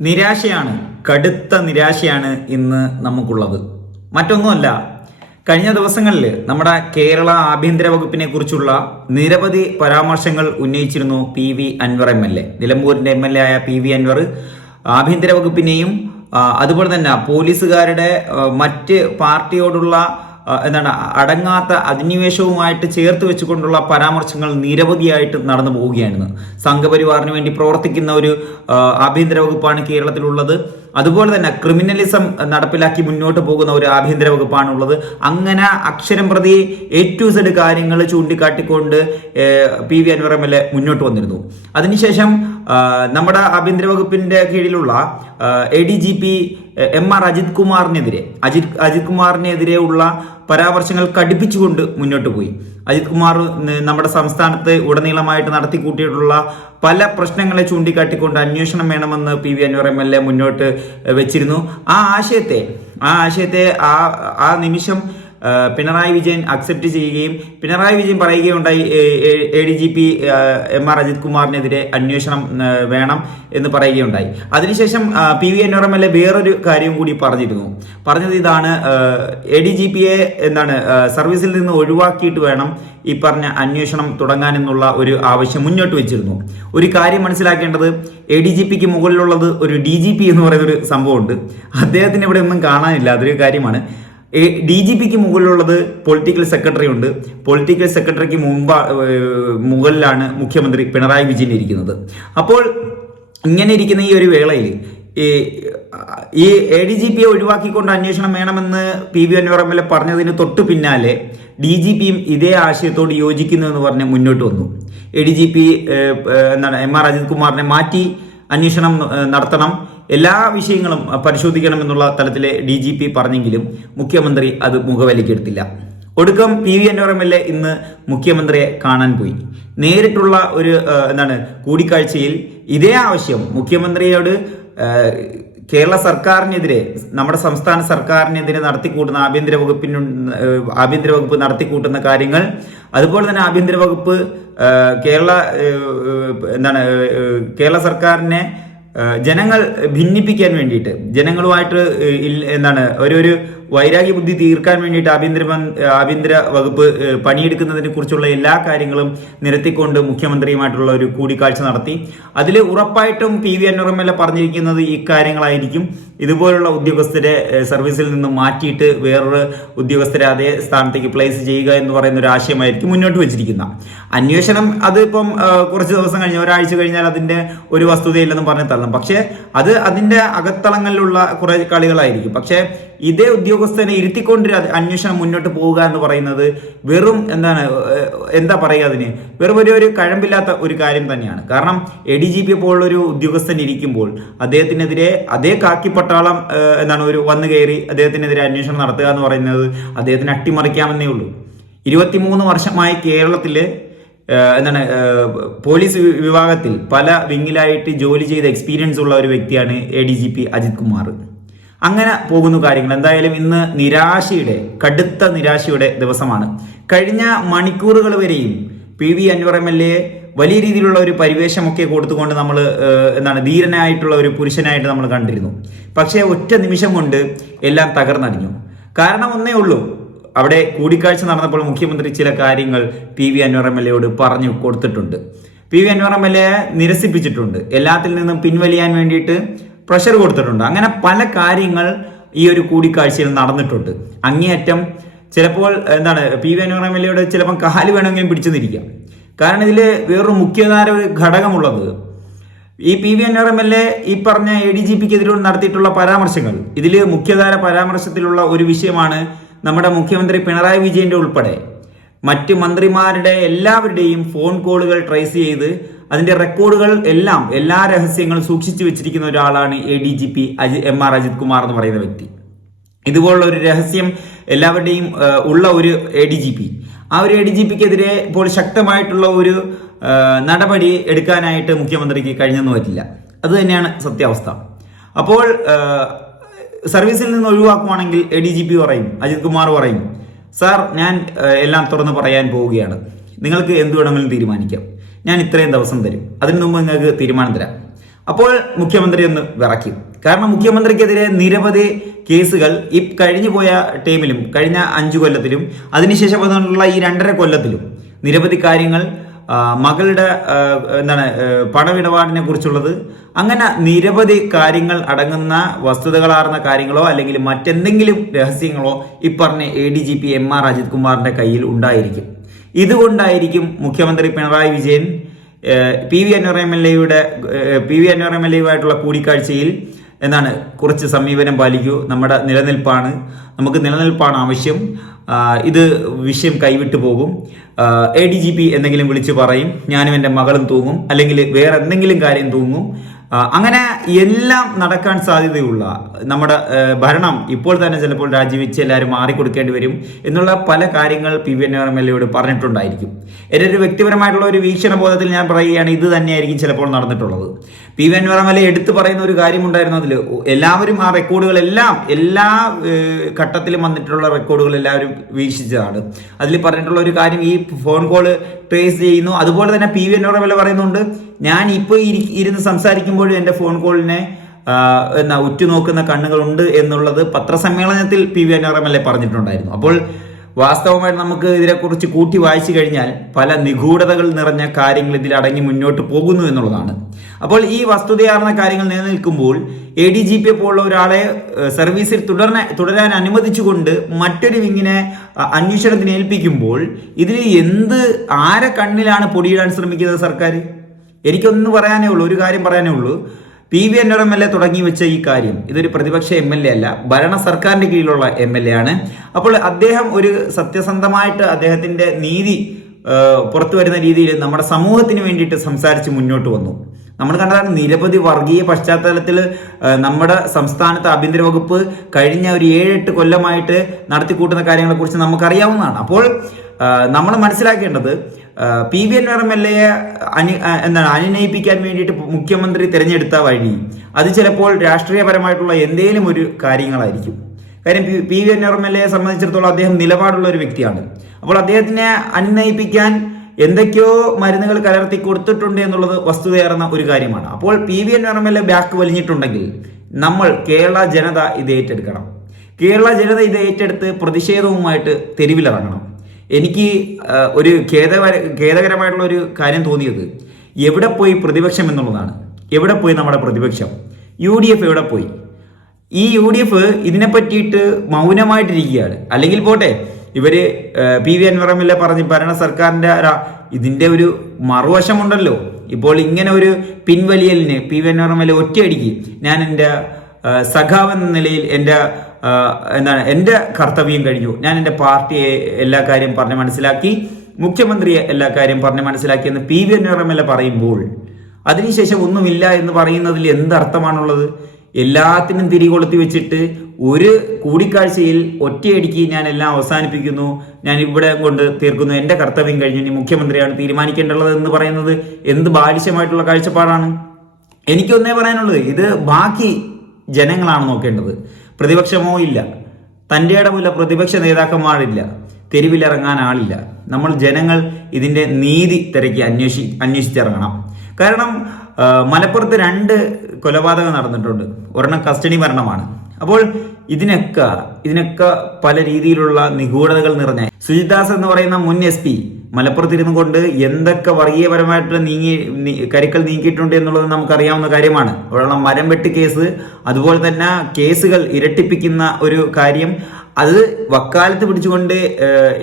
നിരാശയാണ് കടുത്ത നിരാശയാണ് ഇന്ന് നമുക്കുള്ളത്. മറ്റൊന്നുമല്ല കഴിഞ്ഞ ദിവസങ്ങളിൽ നമ്മുടെ കേരള ആഭ്യന്തര വകുപ്പിനെ കുറിച്ചുള്ള നിരവധി പരാമർശങ്ങൾ ഉന്നയിച്ചിരുന്നു P V Anvar M L A. നിലമ്പൂരിന്റെ M L A ആയ പി വി അൻവർ ആഭ്യന്തര വകുപ്പിനെയും അതുപോലെ തന്നെ പോലീസുകാരുടെ മറ്റ് പാർട്ടിയോടുള്ള എന്താണ് അടങ്ങാത്ത അധിനിവേശവുമായിട്ട് ചേർത്ത് വെച്ചുകൊണ്ടുള്ള പരാമർശങ്ങൾ നിരവധിയായിട്ട് നടന്നു പോവുകയാണ് സംഘപരിവാറിന് വേണ്ടി പ്രവർത്തിക്കുന്ന ഒരു ആഭ്യന്തര വകുപ്പാണ് കേരളത്തിലുള്ളത്. അതുപോലെ തന്നെ ക്രിമിനലിസം നടപ്പിലാക്കി മുന്നോട്ട് പോകുന്ന ഒരു ആഭ്യന്തര വകുപ്പാണുള്ളത്. അങ്ങനെ അക്ഷരം പ്രതി എ ടു സെഡ് കാര്യങ്ങൾ ചൂണ്ടിക്കാട്ടിക്കൊണ്ട് P V Anvar M L A മുന്നോട്ട് വന്നിരുന്നു. അതിനുശേഷം നമ്മുടെ ആഭ്യന്തര വകുപ്പിന്റെ കീഴിലുള്ള A D G P M R Ajith കുമാറിനെതിരെ Ajith Ajith കുമാറിനെതിരെ ഉള്ള പരാമർശങ്ങൾ കടുപ്പിച്ചുകൊണ്ട് മുന്നോട്ട് പോയി. അജിത് കുമാർ നമ്മുടെ സംസ്ഥാനത്ത് ഉടനീളമായിട്ട് നടത്തിക്കൂട്ടിയിട്ടുള്ള പല പ്രശ്നങ്ങളെ ചൂണ്ടിക്കാട്ടിക്കൊണ്ട് അന്വേഷണം വേണമെന്ന് P V Anvar M L A മുന്നോട്ട് വെച്ചിരുന്നു. ആ ആശയത്തെ ആ ആശയത്തെ ആ ആ നിമിഷം പിണറായി വിജയൻ അക്സെപ്റ്റ് ചെയ്യുകയും പിണറായി വിജയൻ പറയുകയുണ്ടായി A D G P M R Ajith കുമാറിനെതിരെ അന്വേഷണം വേണം എന്ന് പറയുകയുണ്ടായി. അതിനുശേഷം P V N M L വേറൊരു കാര്യം കൂടി പറഞ്ഞിരുന്നു. പറഞ്ഞത് ഇതാണ് എ ഡി ജി പിയെ എന്താണ് സർവീസിൽ നിന്ന് ഒഴിവാക്കിയിട്ട് വേണം ഈ പറഞ്ഞ അന്വേഷണം തുടങ്ങാനെന്നുള്ള ഒരു ആവശ്യം മുന്നോട്ട് വെച്ചിരുന്നു. ഒരു കാര്യം മനസ്സിലാക്കേണ്ടത് എ ഡി ജി പിക്ക് മുകളിലുള്ളത് ഒരു ഡി ജി പി എന്ന് പറയുന്ന ഒരു സംഭവമുണ്ട്. അദ്ദേഹത്തിന് ഇവിടെ ഒന്നും കാണാനില്ല അതൊരു കാര്യമാണ്. ഡി ജി പിക്ക് മുകളിലുള്ളത് പൊളിറ്റിക്കൽ സെക്രട്ടറി ഉണ്ട്. പൊളിറ്റിക്കൽ സെക്രട്ടറിക്ക് മുമ്പ് മുകളിലാണ് മുഖ്യമന്ത്രി പിണറായി വിജയൻ ഇരിക്കുന്നത്. അപ്പോൾ ഇങ്ങനെ ഇരിക്കുന്ന ഈ ഒരു വേളയിൽ ഈ ഈ എ ഡി ജി പിയെ ഒഴിവാക്കിക്കൊണ്ട് അന്വേഷണം വേണമെന്ന് P V Anvar M L A പറഞ്ഞതിന് തൊട്ട് പിന്നാലെ ഡി ജി പിയും ഇതേ ആശയത്തോട് യോജിക്കുന്നു എന്ന് പറഞ്ഞ് മുന്നോട്ട് വന്നു. എ ഡി ജി പി എന്താണ് എം ആർ അജിത് കുമാറിനെ മാറ്റി അന്വേഷണം നടത്തണം. എല്ലാ വിഷയങ്ങളും പരിശോധിക്കണമെന്നുള്ള തലത്തിലെ ഡി ജി പി പറഞ്ഞെങ്കിലും മുഖ്യമന്ത്രി അത് മുഖവിലക്കെടുത്തില്ല ഒടുക്കം P V Anvar M L A ഇന്ന് മുഖ്യമന്ത്രിയെ കാണാൻ പോയി. നേരിട്ടുള്ള ഒരു എന്താണ് കൂടിക്കാഴ്ചയിൽ ഇതേ ആവശ്യം മുഖ്യമന്ത്രിയോട് കേരള സർക്കാരിനെതിരെ നമ്മുടെ സംസ്ഥാന സർക്കാരിനെതിരെ നടത്തിക്കൂട്ടുന്ന ആഭ്യന്തര വകുപ്പിന് ആഭ്യന്തര വകുപ്പ് നടത്തിക്കൂട്ടുന്ന കാര്യങ്ങൾ അതുപോലെ തന്നെ ആഭ്യന്തര വകുപ്പ് കേരള എന്താണ് കേരള സർക്കാരിനെ ജനങ്ങൾ ഭിന്നിപ്പിക്കാൻ വേണ്ടിയിട്ട് ജനങ്ങളുമായിട്ട് എന്താണ് ഒരു ഒരു വൈരാഗ്യ ബുദ്ധി തീർക്കാൻ വേണ്ടിയിട്ട് ആഭ്യന്തര ആഭ്യന്തര വകുപ്പ് പണിയെടുക്കുന്നതിനെ കുറിച്ചുള്ള എല്ലാ കാര്യങ്ങളും നിരത്തിക്കൊണ്ട് മുഖ്യമന്ത്രിയുമായിട്ടുള്ള ഒരു കൂടിക്കാഴ്ച നടത്തി. അതിൽ ഉറപ്പായിട്ടും പി വി എ പറഞ്ഞിരിക്കുന്നത് ഇക്കാര്യങ്ങളായിരിക്കും ഇതുപോലുള്ള ഉദ്യോഗസ്ഥരെ സർവീസിൽ നിന്ന് മാറ്റിയിട്ട് വേറൊരു ഉദ്യോഗസ്ഥരെ അതേ സ്ഥാനത്തേക്ക് പ്ലേസ് ചെയ്യുക എന്ന് പറയുന്ന ഒരു ആശയമായിരിക്കും മുന്നോട്ട് വെച്ചിരിക്കുന്ന. അന്വേഷണം അതിപ്പം കുറച്ച് ദിവസം കഴിഞ്ഞ് ഒരാഴ്ച കഴിഞ്ഞാൽ അതിന്റെ ഒരു വസ്തുതയില്ലെന്ന് പറഞ്ഞ് തള്ളും പക്ഷേ അത് അതിന്റെ അകത്തളങ്ങളിലുള്ള കുറെ കളികളായിരിക്കും. പക്ഷേ ഇതേ ഉദ്യോഗസ്ഥനെ ഇരുത്തിക്കൊണ്ട് അന്വേഷണം മുന്നോട്ട് പോവുക എന്ന് പറയുന്നത് വെറും എന്താണ് എന്താ പറയുക അതിന്? വെറും ഒരു ഒരു കഴമ്പില്ലാത്ത ഒരു കാര്യം തന്നെയാണ്. കാരണം എ ഡി ജി പി പോലുള്ള ഒരു ഉദ്യോഗസ്ഥൻ ഇരിക്കുമ്പോൾ അദ്ദേഹത്തിനെതിരെ അതേ കാക്കി പട്ടാളം എന്താണ് ഒരു വന്നു കയറി അദ്ദേഹത്തിനെതിരെ അന്വേഷണം നടത്തുക എന്ന് പറയുന്നത് അദ്ദേഹത്തിന് അട്ടിമറിക്കാമെന്നേ ഉള്ളൂ. ഇരുപത്തിമൂന്ന് വർഷമായി കേരളത്തിൽ ഏഹ്, എന്താണ് പോലീസ് വിഭാഗത്തിൽ പല വിങ്ങിലായിട്ട് ജോലി ചെയ്ത എക്സ്പീരിയൻസ് ഉള്ള ഒരു വ്യക്തിയാണ് A D G P Ajith Kumar. അങ്ങനെ പോകുന്നു കാര്യങ്ങൾ. എന്തായാലും ഇന്ന് നിരാശയുടെ കടുത്ത നിരാശയുടെ ദിവസമാണ്. കഴിഞ്ഞ മണിക്കൂറുകൾ വരെയും P V Anvar M L A വലിയ രീതിയിലുള്ള ഒരു പരിവേഷമൊക്കെ കൊടുത്തുകൊണ്ട് നമ്മൾ എന്താണ് ധീരനായിട്ടുള്ള ഒരു പുരുഷനായിട്ട് നമ്മൾ കണ്ടിരുന്നു. പക്ഷേ ഒറ്റ നിമിഷം കൊണ്ട് എല്ലാം തകർന്നടിഞ്ഞു. കാരണം ഒന്നേ ഉള്ളൂ അവിടെ കൂടിക്കാഴ്ച നടന്നപ്പോൾ മുഖ്യമന്ത്രി ചില കാര്യങ്ങൾ P V Anvar M L എയോട് പറഞ്ഞു കൊടുത്തിട്ടുണ്ട്. P V Anvar M L A നിരസിപ്പിച്ചിട്ടുണ്ട്. എല്ലാത്തിൽ നിന്നും പിൻവലിയാൻ വേണ്ടിയിട്ട് പ്രഷർ കൊടുത്തിട്ടുണ്ട്. അങ്ങനെ പല കാര്യങ്ങൾ ഈ ഒരു കൂടിക്കാഴ്ചയിൽ നടന്നിട്ടുണ്ട്. അങ്ങേയറ്റം ചിലപ്പോൾ എന്താണ് P V Anvar M L എയോട് ചിലപ്പോൾ കാൽ വേണമെങ്കിലും പിടിച്ചു നിൽക്കാം കാരണം ഇതിൽ വേറൊരു മുഖ്യധാര ഒരു ഘടകമുള്ളത് ഈ P V Anvar M L A ഈ പറഞ്ഞ എ ഡി ജി പിക്കെതിരെ നടത്തിയിട്ടുള്ള പരാമർശങ്ങൾ. ഇതിൽ മുഖ്യധാര പരാമർശത്തിലുള്ള ഒരു വിഷയമാണ് നമ്മുടെ മുഖ്യമന്ത്രി പിണറായി വിജയന്റെ ഉൾപ്പെടെ മറ്റ് മന്ത്രിമാരുടെ എല്ലാവരുടെയും ഫോൺ കോളുകൾ ട്രേസ് ചെയ്ത് അതിന്റെ റെക്കോർഡുകൾ എല്ലാം എല്ലാ രഹസ്യങ്ങളും സൂക്ഷിച്ചു വെച്ചിരിക്കുന്ന ഒരാളാണ് A D G P Aji M R Ajith Kumar എന്ന് പറയുന്ന വ്യക്തി. ഇതുപോലുള്ള ഒരു രഹസ്യം എല്ലാവരുടെയും ഉള്ള ഒരു എ ഡി ജി പി ആ ഒരു എ ഡി ജി പിക്കെതിരെ ഇപ്പോൾ ശക്തമായിട്ടുള്ള ഒരു നടപടി എടുക്കാനായിട്ട് മുഖ്യമന്ത്രിക്ക് കഴിഞ്ഞെന്ന് പറ്റില്ല അത് തന്നെയാണ് സത്യാവസ്ഥ. അപ്പോൾ സർവീസിൽ നിന്ന് ഒഴിവാക്കുവാണെങ്കിൽ എ ഡി ജി പി പറയും അജിത് കുമാർ പറയും സാർ ഞാൻ എല്ലാം തുറന്ന് പറയാൻ പോവുകയാണ്. നിങ്ങൾക്ക് എന്ത് വേണമെങ്കിലും തീരുമാനിക്കാം. ഞാൻ ഇത്രയും ദിവസം തരും. അതിനു മുമ്പ് നിങ്ങൾക്ക് തീരുമാനം തരാം. അപ്പോൾ മുഖ്യമന്ത്രി ഒന്ന് വിറക്കി കാരണം മുഖ്യമന്ത്രിക്കെതിരെ നിരവധി കേസുകൾ ഈ കഴിഞ്ഞു പോയ ടൈമിലും കഴിഞ്ഞ അഞ്ചു കൊല്ലത്തിലും അതിനുശേഷം ഈ രണ്ടര കൊല്ലത്തിലും നിരവധി കാര്യങ്ങൾ മകളുടെ എന്താണ് പണമിടപാടിനെ കുറിച്ചുള്ളത്. അങ്ങനെ നിരവധി കാര്യങ്ങൾ അടങ്ങുന്ന വസ്തുതകളാർന്ന കാര്യങ്ങളോ അല്ലെങ്കിൽ മറ്റെന്തെങ്കിലും രഹസ്യങ്ങളോ ഈ പറഞ്ഞ A D G P M R Ajith കുമാറിന്റെ കയ്യിൽ ഉണ്ടായിരിക്കും. ഇതുകൊണ്ടായിരിക്കും മുഖ്യമന്ത്രി Pinarayi Vijayan P V Anvar M L എയുടെ P V Anvar M L എയുമായിട്ടുള്ള കൂടിക്കാഴ്ചയിൽ എന്താണ് കുറച്ച് സമീപനം പാലിക്കൂ. നമ്മുടെ നിലനിൽപ്പാണ്. നമുക്ക് നിലനിൽപ്പാണ് ആവശ്യം. ഇത് വിഷയം കൈവിട്ടു പോകും. എ ഡി ജി പി എന്തെങ്കിലും വിളിച്ചു പറയും. ഞാനും എന്റെ മകളും തൂങ്ങും. അല്ലെങ്കിൽ വേറെ എന്തെങ്കിലും കാര്യം തൂങ്ങും. അങ്ങനെ എല്ലാം നടക്കാൻ സാധ്യതയുള്ള നമ്മുടെ ഭരണം ഇപ്പോൾ തന്നെ ചിലപ്പോൾ രാജിവെച്ച് എല്ലാവരും മാറിക്കൊടുക്കേണ്ടി വരും എന്നുള്ള പല കാര്യങ്ങൾ പി വി എയോട് പറഞ്ഞിട്ടുണ്ടായിരിക്കും. എന്റെ ഒരു വ്യക്തിപരമായിട്ടുള്ള ഒരു വീക്ഷണ ബോധത്തിൽ ഞാൻ പറയുകയാണ് ഇത് തന്നെയായിരിക്കും ചിലപ്പോൾ നടന്നിട്ടുള്ളത്. പി വി എ എടുത്തു പറയുന്ന ഒരു കാര്യമുണ്ടായിരുന്നു അതിൽ എല്ലാവരും ആ റെക്കോർഡുകളെല്ലാം എല്ലാ ഘട്ടത്തിലും വന്നിട്ടുള്ള റെക്കോർഡുകൾ എല്ലാവരും വീക്ഷിച്ചതാണ്. അതിൽ പറഞ്ഞിട്ടുള്ള ഒരു കാര്യം ഈ ഫോൺ കോൾ ട്രേസ് ചെയ്യുന്നു. അതുപോലെ തന്നെ പി വി എന്നോട് വില പറയുന്നുണ്ട് ഞാൻ ഇപ്പോൾ ഇരുന്ന് സംസാരിക്കുമ്പോഴും എന്റെ ഫോൺ കോളിനെ എന്നാ ഉറ്റുനോക്കുന്ന കണ്ണുകളുണ്ട് എന്നുള്ളത് പത്രസമ്മേളനത്തിൽ പി വി എൻ പറഞ്ഞിട്ടുണ്ടായിരുന്നു. അപ്പോൾ വാസ്തവമായിട്ട് നമുക്ക് ഇതിനെക്കുറിച്ച് കൂട്ടി വായിച്ചു കഴിഞ്ഞാൽ പല നിഗൂഢതകൾ നിറഞ്ഞ കാര്യങ്ങൾ ഇതിൽ അടങ്ങി മുന്നോട്ട് പോകുന്നു എന്നുള്ളതാണ്. അപ്പോൾ ഈ വസ്തുതയാർന്ന കാര്യങ്ങൾ നിലനിൽക്കുമ്പോൾ എ ഡി ജി പി പോലുള്ള ഒരാളെ സർവീസിൽ തുടർന്ന് തുടരാൻ അനുവദിച്ചുകൊണ്ട് മറ്റൊരു വിങ്ങിനെ അന്വേഷണത്തിന് ഏൽപ്പിക്കുമ്പോൾ ഇതിൽ എന്ത് ആരെ കണ്ണിലാണ് പൊടിയിടാൻ ശ്രമിക്കുന്നത് സർക്കാർ എനിക്കൊന്ന് പറയാനേ ഉള്ളൂ ഒരു കാര്യം പറയാനേ ഉള്ളൂ. P V N M L A തുടങ്ങി വെച്ച ഈ കാര്യം ഇതൊരു പ്രതിപക്ഷ എം എൽ എ അല്ല ഭരണ സർക്കാരിന്റെ കീഴിലുള്ള എം എൽ എ ആണ്. അപ്പോൾ അദ്ദേഹം ഒരു സത്യസന്ധമായിട്ട് അദ്ദേഹത്തിന്റെ നീതി പുറത്തു വരുന്ന രീതിയിൽ നമ്മുടെ സമൂഹത്തിന് വേണ്ടിയിട്ട് സംസാരിച്ച് മുന്നോട്ട് വന്നു. നമ്മൾ കണ്ടതാണ് നിരവധി വർഗീയ പശ്ചാത്തലത്തിൽ നമ്മുടെ സംസ്ഥാനത്തെ ആഭ്യന്തര വകുപ്പ് കഴിഞ്ഞ ഒരു ഏഴെട്ട് കൊല്ലമായിട്ട് നടത്തിക്കൂട്ടുന്ന കാര്യങ്ങളെക്കുറിച്ച് നമുക്കറിയാവുന്നതാണ്. അപ്പോൾ നമ്മൾ മനസ്സിലാക്കേണ്ടത് P V N M L എയെ അനു എന്താണ് അനുനയിപ്പിക്കാൻ വേണ്ടിയിട്ട് മുഖ്യമന്ത്രി തിരഞ്ഞെടുത്ത വഴി അത് ചിലപ്പോൾ രാഷ്ട്രീയപരമായിട്ടുള്ള എന്തെങ്കിലും ഒരു കാര്യങ്ങളായിരിക്കും. കാര്യം P V N M L എയെ സംബന്ധിച്ചിടത്തോളം അദ്ദേഹം നിലപാടുള്ള ഒരു വ്യക്തിയാണ്. അപ്പോൾ അദ്ദേഹത്തിനെ അനുനയിപ്പിക്കാൻ എന്തൊക്കെയോ മരുന്നുകൾ കലർത്തി കൊടുത്തിട്ടുണ്ട് എന്നുള്ളത് വസ്തുതയേറുന്ന ഒരു കാര്യമാണ്. അപ്പോൾ P V N M L A back വലിഞ്ഞിട്ടുണ്ടെങ്കിൽ നമ്മൾ കേരള ജനത ഇത് ഏറ്റെടുക്കണം. കേരള ജനത ഇത് ഏറ്റെടുത്ത് പ്രതിഷേധവുമായിട്ട് തെരുവിലിറങ്ങണം. എനിക്ക് ഒരു ഖേദകര ഖേദകരമായിട്ടുള്ള ഒരു കാര്യം തോന്നിയത് എവിടെ പോയി പ്രതിപക്ഷം എന്നുള്ളതാണ്. എവിടെ പോയി നമ്മുടെ പ്രതിപക്ഷം? യു ഡി എഫ് എവിടെ പോയി? ഈ യു ഡി എഫ് ഇതിനെ പറ്റിയിട്ട് മൗനമായിട്ടിരിക്കുകയാണ്. അല്ലെങ്കിൽ പോട്ടെ ഇവർ പി വി അൻവറമില്ല പറഞ്ഞ് ഭരണ സർക്കാരിന്റെ ഇതിന്റെ ഒരു മറുവശമുണ്ടല്ലോ. ഇപ്പോൾ ഇങ്ങനെ ഒരു പിൻവലിയലിന് പി വി അൻവറമില്ല ഒറ്റയടിക്ക് ഞാൻ എന്റെ സഖാവ് എന്ന നിലയിൽ എന്റെ എന്താണ് എന്റെ കർത്തവ്യം കഴിഞ്ഞു. ഞാൻ എന്റെ പാർട്ടിയെ എല്ലാ കാര്യം പറഞ്ഞ് മനസ്സിലാക്കി. മുഖ്യമന്ത്രിയെ എല്ലാ കാര്യം പറഞ്ഞ് മനസ്സിലാക്കി എന്ന് പി വി അൻവറമില്ല പറയുമ്പോൾ അതിനുശേഷം ഒന്നുമില്ല എന്ന് പറയുന്നതിൽ എന്ത് അർത്ഥമാണുള്ളത്? എല്ലാത്തിനും തിരികൊളുത്തി വെച്ചിട്ട് ഒരു കൂടിക്കാഴ്ചയിൽ ഒറ്റയടിക്ക് ഞാൻ എല്ലാം അവസാനിപ്പിക്കുന്നു. ഞാൻ ഇവിടെ കൊണ്ട് തീർക്കുന്നു. എന്റെ കർത്തവ്യം കഴിഞ്ഞു. ഇനി മുഖ്യമന്ത്രിയാണ് തീരുമാനിക്കേണ്ടുള്ളത് എന്ന് പറയുന്നത് എന്ത് ബാലിശമായിട്ടുള്ള കാഴ്ചപ്പാടാണ്? എനിക്കൊന്നേ പറയാനുള്ളത് ഇത് ബാക്കി ജനങ്ങളാണ് നോക്കേണ്ടത്. പ്രതിപക്ഷമോ ഇല്ല. തന്റെ ഇടമില്ല പ്രതിപക്ഷ നേതാക്കന്മാരില്ല തെരുവിലിറങ്ങാൻ ആളില്ല. നമ്മൾ ജനങ്ങൾ ഇതിന്റെ നീതി തിരക്കി അന്വേഷി അന്വേഷിച്ചിറങ്ങണം. കാരണം മലപ്പുറത്ത് രണ്ട് കൊലപാതകം നടന്നിട്ടുണ്ട്. ഒരെണ്ണം കസ്റ്റഡി മരണമാണ്. അപ്പോൾ ഇതിനൊക്കെ ഇതിനൊക്കെ പല രീതിയിലുള്ള നിഗൂഢതകൾ നിറഞ്ഞ സുജിദാസ് എന്ന് പറയുന്ന മുൻ എസ് മലപ്പുറത്തിരുന്നു കൊണ്ട് എന്തൊക്കെ വർഗീയപരമായിട്ട് നീങ്ങി കരുക്കൾ നീക്കിയിട്ടുണ്ട് എന്നുള്ളത് നമുക്കറിയാവുന്ന കാര്യമാണ്. അവിടെയുള്ള മരം വെട്ട് കേസ് അതുപോലെ തന്നെ കേസുകൾ ഇരട്ടിപ്പിക്കുന്ന ഒരു കാര്യം. അത് വക്കാലത്ത് പിടിച്ചുകൊണ്ട്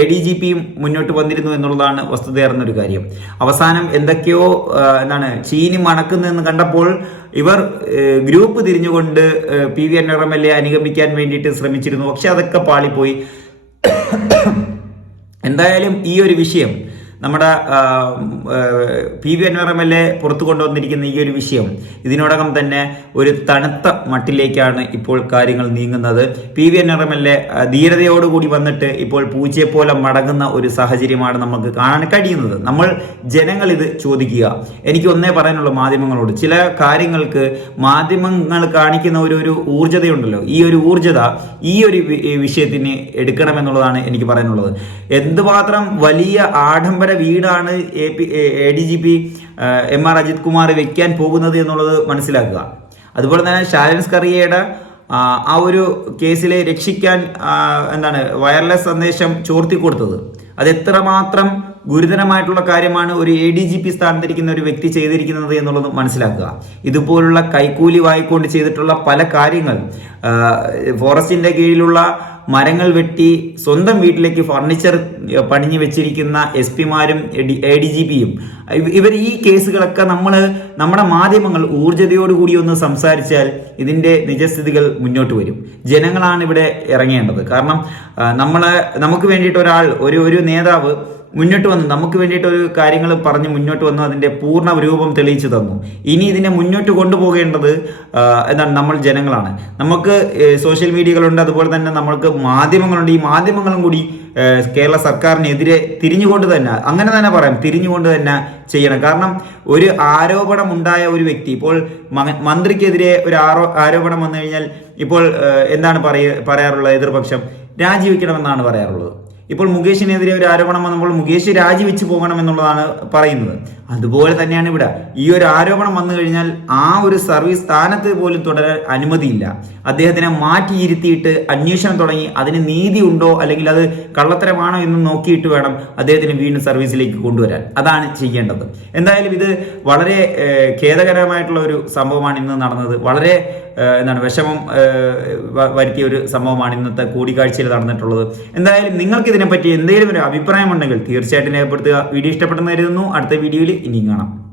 എ ഡി ജി പിയും മുന്നോട്ട് വന്നിരുന്നു എന്നുള്ളതാണ് വസ്തുതയേറുന്ന ഒരു കാര്യം. അവസാനം എന്തൊക്കെയോ എന്താണ് ചീനി മണക്കുന്നതെന്ന് കണ്ടപ്പോൾ ഇവർ ഗ്രൂപ്പ് തിരിഞ്ഞുകൊണ്ട് പി വി എ അനുഗമിക്കാൻ വേണ്ടിയിട്ട് ശ്രമിച്ചിരുന്നു. പക്ഷെ അതൊക്കെ പാളിപ്പോയി. എന്തായാലും ഈ ഒരു വിഷയം നമ്മുടെ P V Anvar M L A പുറത്തു കൊണ്ടുവന്നിരിക്കുന്ന ഈ ഒരു വിഷയം ഇതിനോടകം തന്നെ ഒരു തണുത്ത മട്ടിലേക്കാണ് ഇപ്പോൾ കാര്യങ്ങൾ നീങ്ങുന്നത്. P V Anvar M L A ധീരതയോടുകൂടി വന്നിട്ട് ഇപ്പോൾ പൂച്ചയെ പോലെ മടങ്ങുന്ന ഒരു സാഹചര്യമാണ് നമുക്ക് കാണാൻ കഴിയുന്നത്. നമ്മൾ ജനങ്ങൾ ഇത് ചോദിക്കുക. എനിക്ക് ഒന്നേ പറയാനുള്ള മാധ്യമങ്ങളോട്. ചില കാര്യങ്ങൾക്ക് മാധ്യമങ്ങൾ കാണിക്കുന്ന ഒരു ഒരു ഊർജതയുണ്ടല്ലോ. ഈ ഒരു ഊർജത ഈ ഒരു വിഷയത്തിന് എടുക്കണമെന്നുള്ളതാണ് എനിക്ക് പറയാനുള്ളത്. എന്തുമാത്രം വലിയ ആഡംബര വീടാണ് A P A D G P M R Ajith Kumar വെക്കാൻ പോകുന്നത് എന്നുള്ളത് മനസ്സിലാക്കുക. അതുപോലെ തന്നെ ഷാലൻസ് കറിയയുടെ ആ, ഒരു കേസിലെ രക്ഷിക്കാൻ എന്താണ് വയർലെസ് സന്ദേശം ചോർത്തി കൊടുത്തത്. അത് എത്രമാത്രം ഗുരുതരമായിട്ടുള്ള കാര്യമാണ് ഒരു എ ഡി ജി പി സ്ഥാനത്തിരിക്കുന്ന ഒരു വ്യക്തി ചെയ്തിരിക്കുന്നത് എന്നുള്ളത് മനസ്സിലാക്കുക. ഇതുപോലുള്ള കൈക്കൂലി വായിക്കൊണ്ട് ചെയ്തിട്ടുള്ള പല കാര്യങ്ങൾ ഫോറസ്റ്റിന്റെ കീഴിലുള്ള മരങ്ങൾ വെട്ടി സ്വന്തം വീട്ടിലേക്ക് ഫർണിച്ചർ പണിഞ്ഞു വെച്ചിരിക്കുന്ന എസ് പിമാരും എ ഡി ജി പിയും ഇവർ ഈ കേസുകളൊക്കെ നമ്മൾ നമ്മുടെ മാധ്യമങ്ങൾ ഊർജതയോടുകൂടി ഒന്ന് സംസാരിച്ചാൽ ഇതിന്റെ നിജസ്ഥിതികൾ മുന്നോട്ട് വരും. ജനങ്ങളാണ് ഇവിടെ ഇറങ്ങേണ്ടത്. കാരണം നമ്മൾ നമുക്ക് വേണ്ടിയിട്ട് ഒരാൾ ഒരു ഒരു നേതാവ് മുന്നോട്ട് വന്നു. നമുക്ക് വേണ്ടിയിട്ട് ഒരു കാര്യങ്ങൾ പറഞ്ഞ് മുന്നോട്ട് വന്നു. അതിന്റെ പൂർണ രൂപം തെളിയിച്ചു തന്നു. ഇനി ഇതിനെ മുന്നോട്ട് കൊണ്ടുപോകേണ്ടത് എന്താണ് നമ്മൾ ജനങ്ങളാണ്. നമുക്ക് സോഷ്യൽ മീഡിയകളുണ്ട്. അതുപോലെ തന്നെ നമ്മൾക്ക് മാധ്യമങ്ങളുണ്ട്. ഈ മാധ്യമങ്ങളും കൂടി കേരള സർക്കാരിനെതിരെ തിരിഞ്ഞുകൊണ്ട് തന്നെ അങ്ങനെ തന്നെ പറയാം തിരിഞ്ഞുകൊണ്ട് തന്നെ ചെയ്യണം. കാരണം ഒരു ആരോപണം ഉണ്ടായ ഒരു വ്യക്തി ഇപ്പോൾ മന്ത്രിക്കെതിരെ ഒരു ആരോ ആരോപണം വന്നു കഴിഞ്ഞാൽ ഇപ്പോൾ എന്താണ് പറയ പറയാറുള്ളത് എതിർപക്ഷം? രാജിവെക്കണമെന്നാണ് പറയാറുള്ളത്. ഇപ്പോൾ മുകേഷിനെതിരെ ഒരു ആരോപണം വന്നപ്പോൾ മുകേഷ് രാജിവെച്ച് പോകണം എന്നുള്ളതാണ് പറയുന്നത്. അതുപോലെ തന്നെയാണ് ഇവിടെ. ഈ ഒരു ആരോപണം വന്നു കഴിഞ്ഞാൽ ആ ഒരു സർവീസ് സ്ഥാനത്ത് പോലും തുടരാൻ അനുമതിയില്ല. അദ്ദേഹത്തിനെ മാറ്റിയിരുത്തിയിട്ട് അന്വേഷണം തുടങ്ങി അതിന് നീതി ഉണ്ടോ അല്ലെങ്കിൽ അത് കള്ളത്തരമാണോ എന്ന് നോക്കിയിട്ട് വേണം അദ്ദേഹത്തിന് വീണ്ടും സർവീസിലേക്ക് കൊണ്ടുവരാൻ. അതാണ് ചെയ്യേണ്ടത്. എന്തായാലും ഇത് വളരെ ഖേദകരമായിട്ടുള്ള ഒരു സംഭവമാണ് ഇന്ന് നടന്നത്. വളരെ എന്താണ് വിഷമം വരുത്തിയ ഒരു സംഭവമാണ് ഇന്നത്തെ കൂടിക്കാഴ്ചയിൽ നടന്നിട്ടുള്ളത്. എന്തായാലും നിങ്ങൾക്ക് ഇതിനെപ്പറ്റി എന്തെങ്കിലും ഒരു അഭിപ്രായം ഉണ്ടെങ്കിൽ തീർച്ചയായിട്ടും രേഖപ്പെടുത്തുക. വീഡിയോ ഇഷ്ടപ്പെട്ടെന്ന് കരുതുന്നു. അടുത്ത വീഡിയോയിൽ இனி காணாம்.